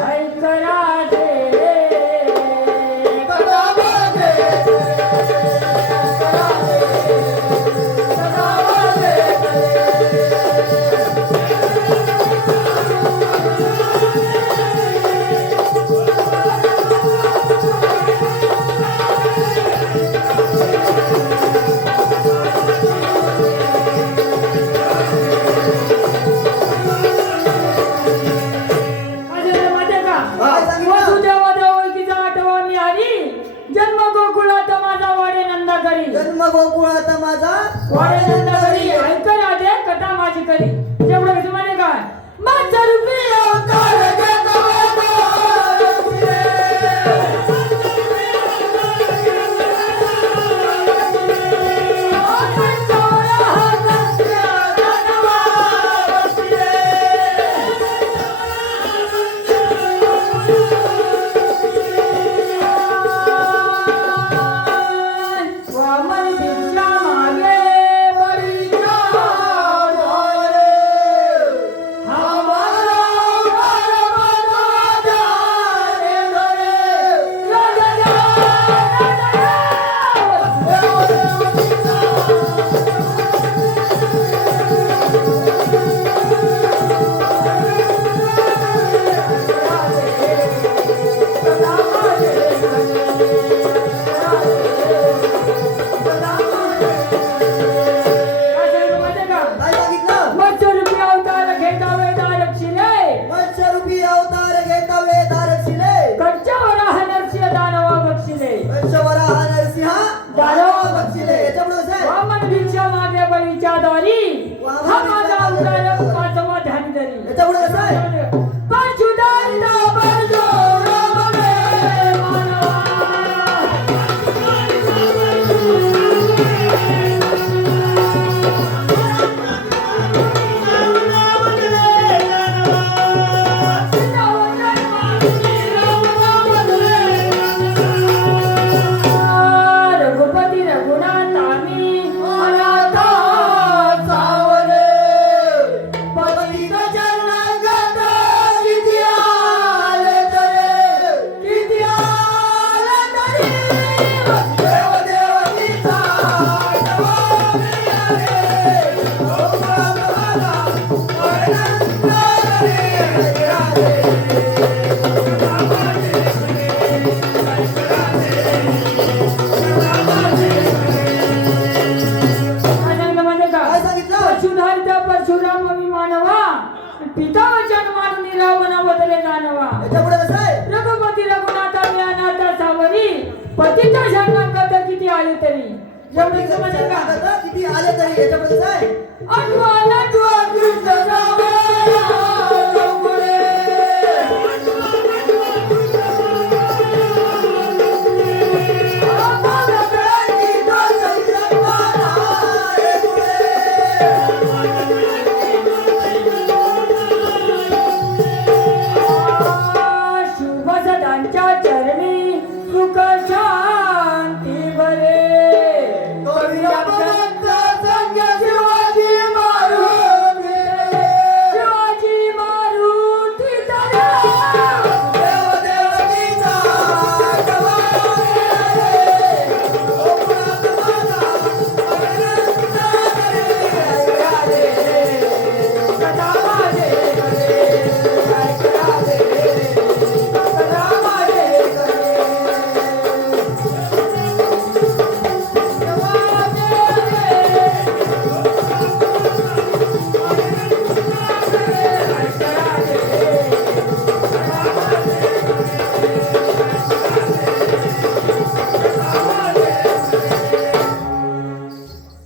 ऐक राजे वसुदेव देवकीचा आठवण हरी जन्म गोकुळात माझा वाडे नंदा करी. जन्म गोकुळात माझा वाडे नंदा करी ऐक राजे कथा माझी करी. जेवढं कसं म्हणे काय माझा रुपये अवतार घेतो वामन भिक्षा मागे बळीचा याच्या पुढे कसं आहे रघुपती रघुनाथा मी अनाथा सावरी पतीचा शंका किती आले तरी एवढं समजलं का? किती आले तरी याच्या पुढे कसं आहे आठवण आठवण कृष्ण जावया लवकरे. आम्हाला प्रेमी दर्शन करताना हे पुढे. शुभ सदांच्या चरणी सुख शांती भरे. शिवाजी मारुती तया.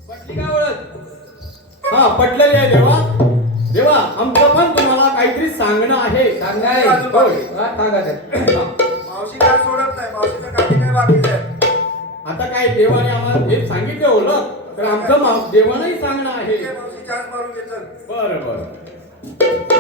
पटली का ओळख? हा पटलेली आहे देवा. देवा आमचं पण तुम्हाला काहीतरी सांगणं आहे. सांगणं आहे होय. हा, सांगा ते. हा. मावशी काय सोडत नाही मावशीचं काही काय बाकीच आहे आता काय देवाने आम्हाला हे सांगितलं ओळख तर आमचं देवानंही सांगणं आहे. ठीक आहे, मावशी चान्स मारून घे चल बरं बरं.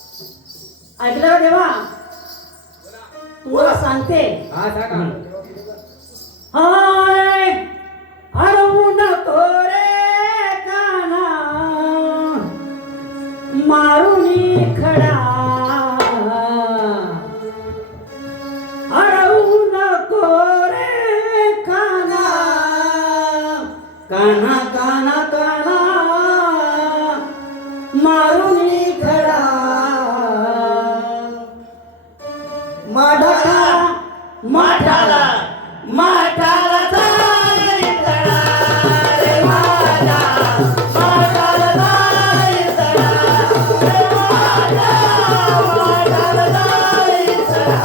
ऐकलं का देवा तुला सांगते हा सांगा. हाय हरवू नको रे काना मारुनी खडा हरवू नको रे काना काना काना काना मारुनी खडा माढा माठाला माठाला जाईल तडा रे माझा माठाला जाईल तडा रे माझा माठाला जाईल तडा.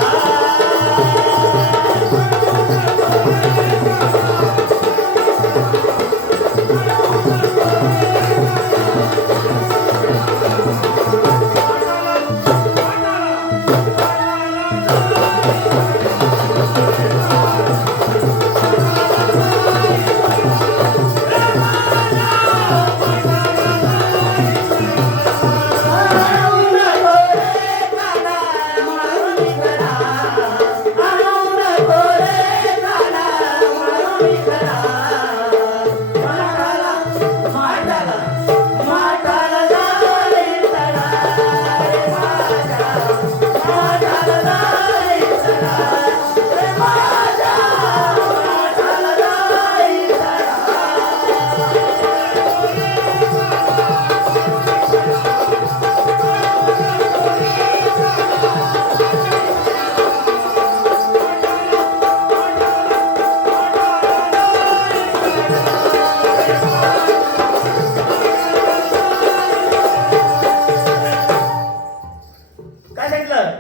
काय सांगितलं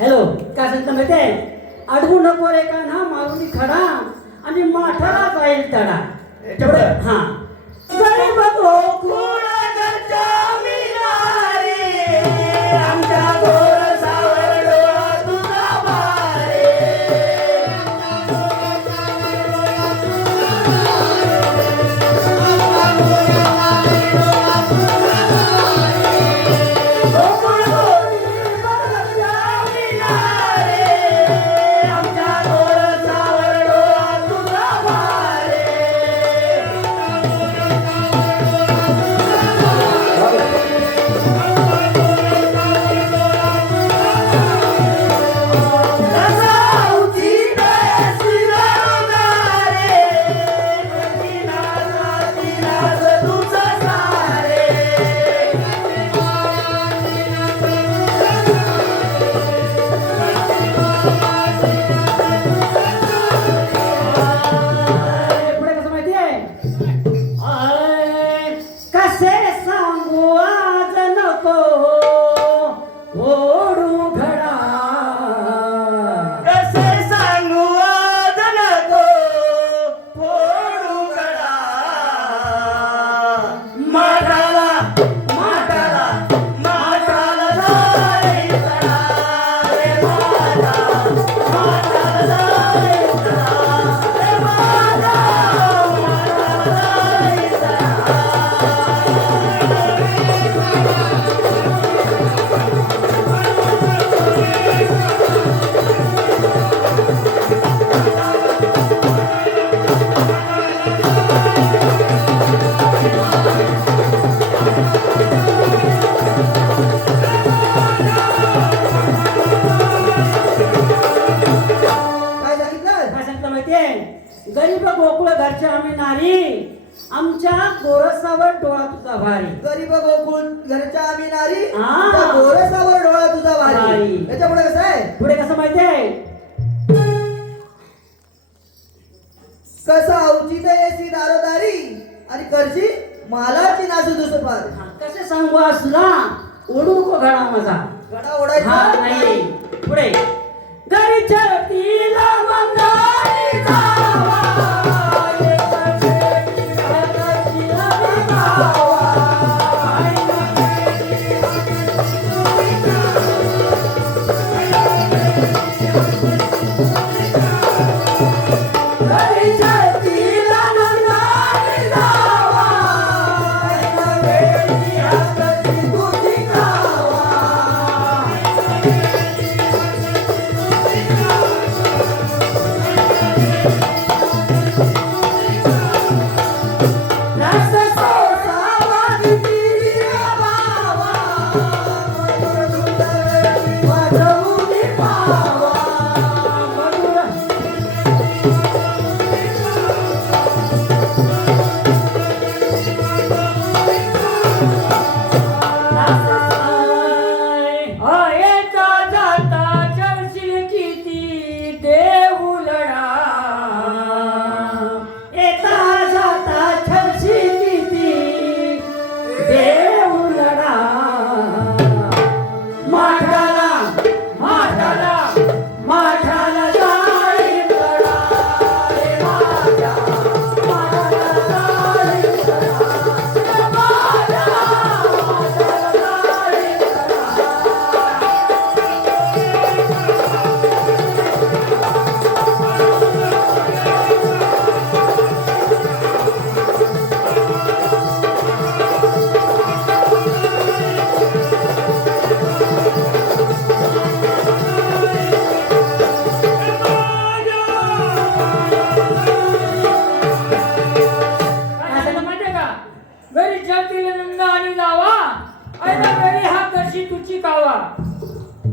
हॅलो काय सांगता माहितीये अडवू नको रे का ना मारुनी खडा आणि माठाला जाईल तडा. याच्यापुढे हा गरीब गोकुळ घरच्या मिनारे, आमच्या गोर सावर डोळा तुझा भारे. गोकुळ गोरी घरच्या मिनारे, आमच्या गोर सावर डोळा तुझा भारे. गोकुळ घरच्या आम्ही नारी हा. त्या गोरसावर डोळा तुझा वारी वारी. याच्या पुढे कसं आहे पुढे कसं माहितीये कसा औचित येसी दारोदारी आणि करशी मालाची नासू दुसपार कसे सांगू असला ओढू नको घडा माझा गडा हा ओढायचा नाही पुढे घरी छतीला मंदारी जावा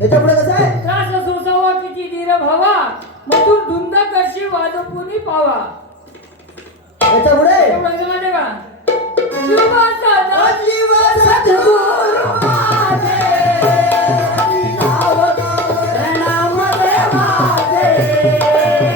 याच्या पुढे कसं आहे त्रास सोसावा किती धीर भावा मधुर धुंद करशी वाजपुनी पावा याच्या पुढे माहिती का शिवा सदा जीव सद्गुरु माझे, नाव प्रणाम रे माझे.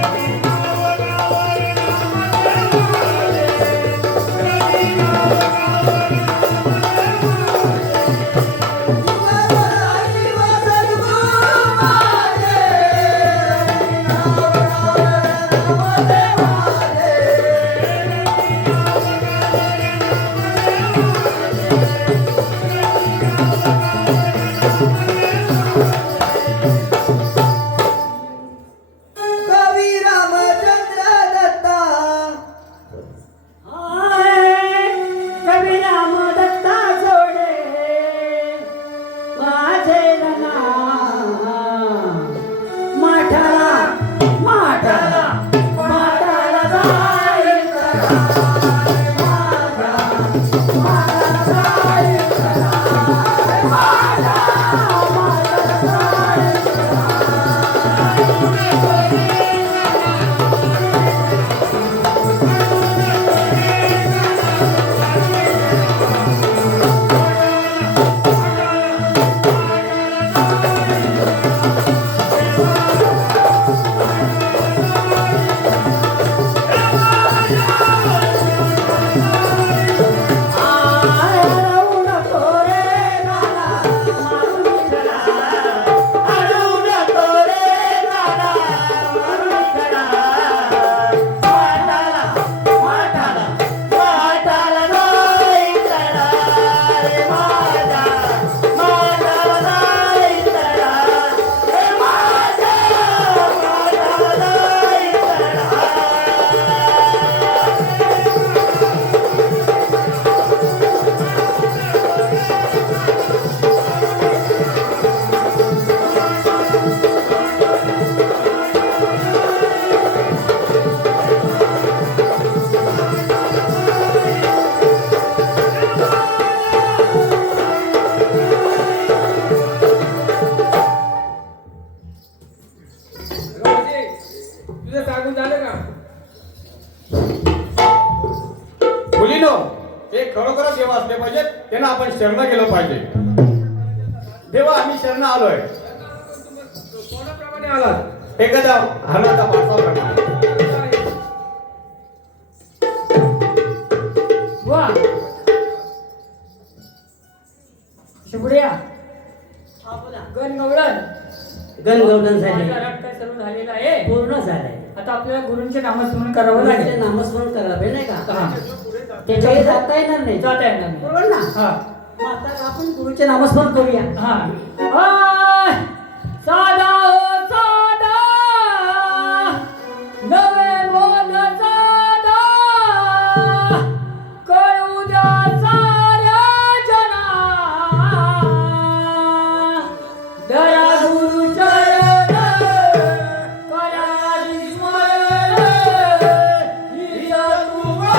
शरण गेलं पाहिजे. देवा आम्ही शरण आलोय. कोणाप्रमाणे आलात? एखाद्या हरणाचा पारसाप्रमाणे. वा शुभ्रिया गणगवळण गणगवळणसाठी माझा रक्त सुरू झालेला आहे. पूर्ण झालंय. आता आपल्याला गुरूंचे नामस्मरण करावं लागेल. नामस्मरण करायला पाहिजे नाही का? हा. त्याच्याकडे त्याच्यामुळे जाता येणार नाही. जाता येणार नाही. बरोबर ना? हा मग आता आपण गुरुचे नामस्मरण करूया. हा आय, साधा हो साधा नवे बोल साधा कळू द्या साऱ्या जना दया गुरु चरण करा स्मरण हित तुवा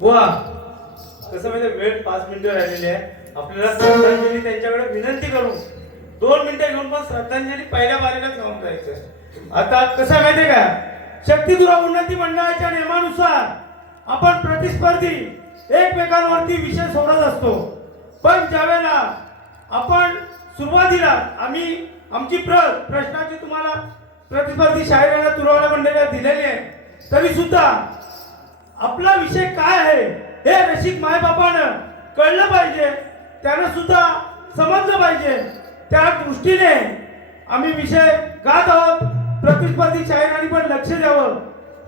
बुवा कसं माहिती वेळ 5 मिनिटं राहिलेली आहे. आपल्याला श्रद्धांजली त्यांच्याकडे विनंती करू 2 मिनिटं घेऊन पण श्रद्धांजली पहिल्या बारीलाच जाऊन जायचं. आता कसं माहितीये का शक्तिदुरा उन्नती मंडळाच्या नियमानुसार आपण प्रतिस्पर्धी एकमेकांवरती विषय सोडत असतो. पण ज्यावेळेला आपण सुरुवातीला आम्ही आमची प्रश्नाची तुम्हाला प्रतिस्पर्धी शाहिरांना तुरवल्या मंडळाला दिलेली आहे तरी सुद्धा आपला विषय काय आहे हे रसिक मायबापानं कळलं पाहिजे. त्यानं सुद्धा समजलं पाहिजे. त्या दृष्टीने आम्ही विषय गात आहोत. प्रतिस्पर्धी शाहिरांनी पण लक्ष द्यावं.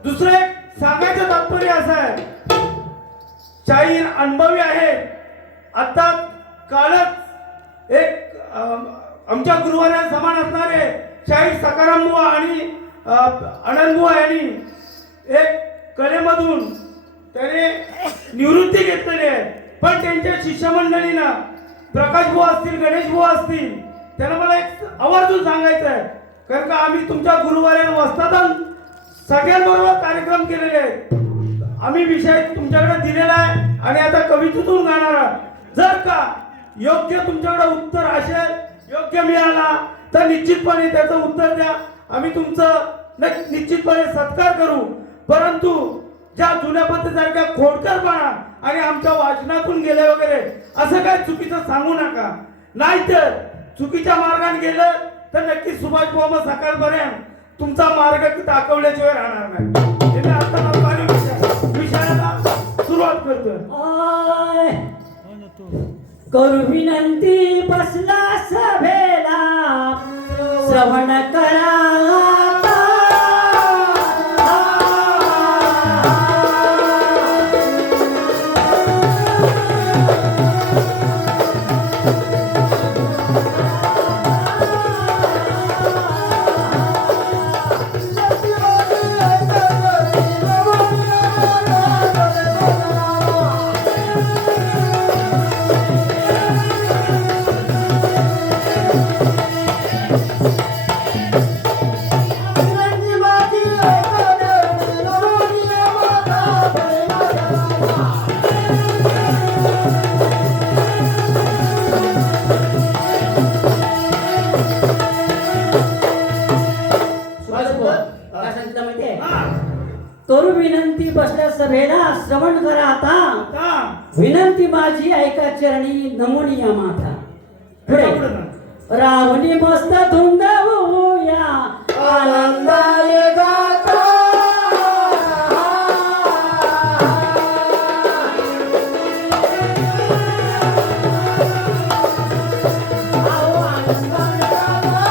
दुसरं एक सांगायचं तात्पर्य असं आहे शाहीर अनुभवी आहे. आता कालच एक आमच्या गुरुवाऱ्या समान असणारे शाहीर सकाराम बुवा आणि आनंद बुवा यांनी एक कलेमधून त्याने निवृत्ती घेतलेली आहे. पण त्यांच्या शिष्यमंडळींना प्रकाश बुवा असतील गणेश बुवा असतील त्यांना मला एक आवर्जून सांगायचं आहे कारण का आम्ही तुमच्या गुरुवाऱ्या वस्तादान सगळ्यांबरोबर कार्यक्रम केलेले आहेत. आम्ही विषय तुमच्याकडे दिलेला आहे आणि आता कवितेतून गाणार आहात. जर का योग्य तुमच्याकडे उत्तर असेल योग्य मिळाला तर निश्चितपणे त्याचं उत्तर द्या. आम्ही तुमचं निश्चितपणे सत्कार करू. परंतु ज्या जुन्या पद्धतीसारख्या खोडकरपणा आणि आमच्या वाचनातून गेले वगैरे असं काय चुकीचं सांगू नका. नाहीतर चुकीच्या मार्गाने गेलं तर नक्कीच सुभाष भाऊ सकाळपर्यंत तुमचा मार्ग दाखवल्याशिवाय राहणार नाही. हे मी आता विषयाला सुरुवात करतोय. ओय, करू विनंती बसला सभेला श्रवण करा आता. सुभाष भाऊ, काय सांगितलं माहितीये? करू विनंती बसल्या सभेला श्रवण करा आता. विनंती माझी ऐका चरणी नमुनी या माथा. पुढे रावणी मस्त धुंद होऊया आनंदाले गाता. आओ आनंदाले गाता.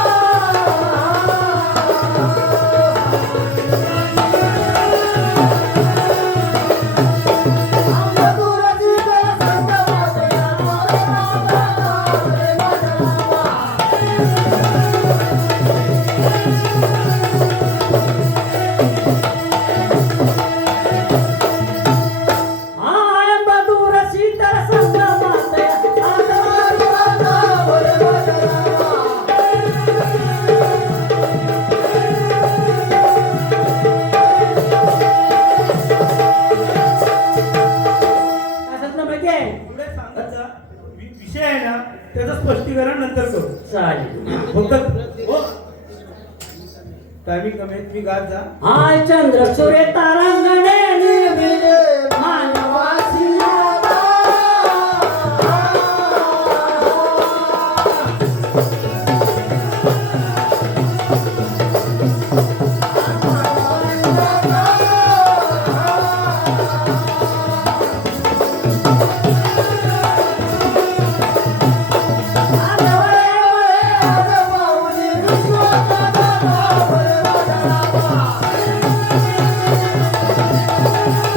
पुढे सांगायचा विषय आहे ना त्याचं स्पष्टीकरण नंतर करू. चालेल. फक्त टायमिंग कमी आहे, तुम्ही गात जा. हाय चंद्र सूर्य तारांगणे निर्मिले मानवासी नादा. Thank you.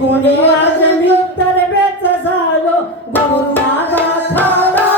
शिकून आज मी तरबेज झालो गुरुनाथा ठाडा.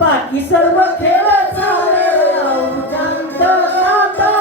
बाकी सर्व खेळ चाले अवजांत आता.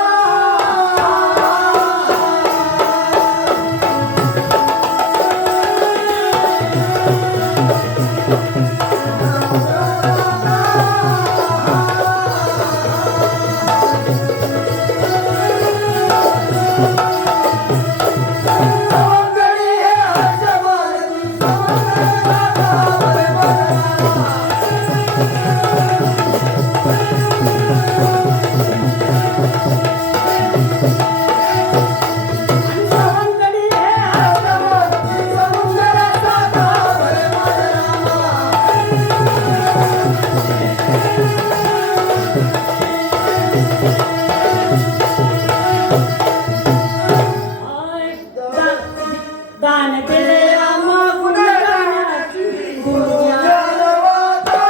दान दिले आम्हा गुणगानाची गुरुज्ञान वाचा.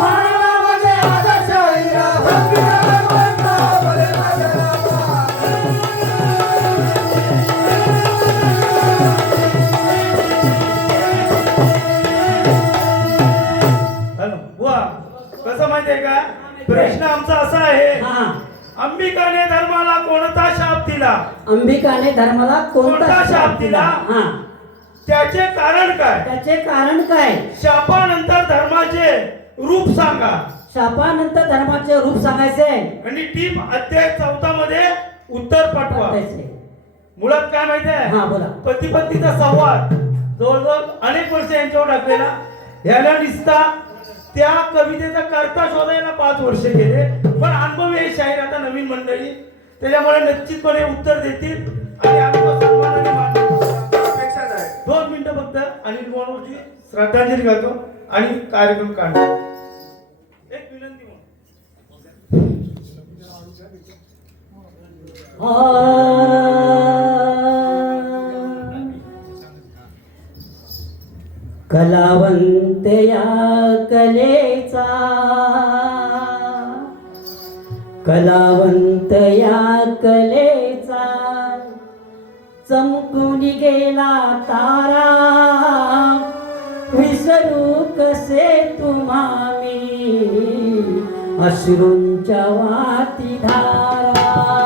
मानवामध्ये आदर्श हिरा हॅलो बुवा, कसं माहितीये का प्रश्न आमचा असा आहे, हा. अंबिकाने धर्माला कोणता शाप दिला, अंबिकाने धर्माला कोणता शाप दिला? हा. त्याचे कारण काय, त्याचे कारण काय? शापानंतर धर्माचे रूप सांगा. शापानंतर धर्माचे रूप सांगायचे. आणि टीप अध्याय 14 मध्ये उत्तर पाठवा. सांगायचे. मुळात काय माहितीये, हा बोला. पती पत्नीचा संवाद जवळजवळ अनेक वर्ष यांच्यावर टाकलेला. ह्याला निसता त्या कवितेचा कर्ता शोधायला 5 वर्ष गेले. पण अनुभवी हे शाहीर आता नवीन मंडळी, त्याच्यामुळे निश्चितपणे उत्तर देतील आणि अनुभव सन्मानाने मानतील. अपेक्षा नाही. 2 मिनिटं फक्त अनिल मोहनची श्रद्धांजली घालतो आणि कार्यक्रम काढतो. एक विनंती म्हणून कलावंत या कलेचा, कलावंत या कलेचा चमकून गेला तारा. विसरू कसे तुम्हा मी अश्रूंच्या वाती धारा.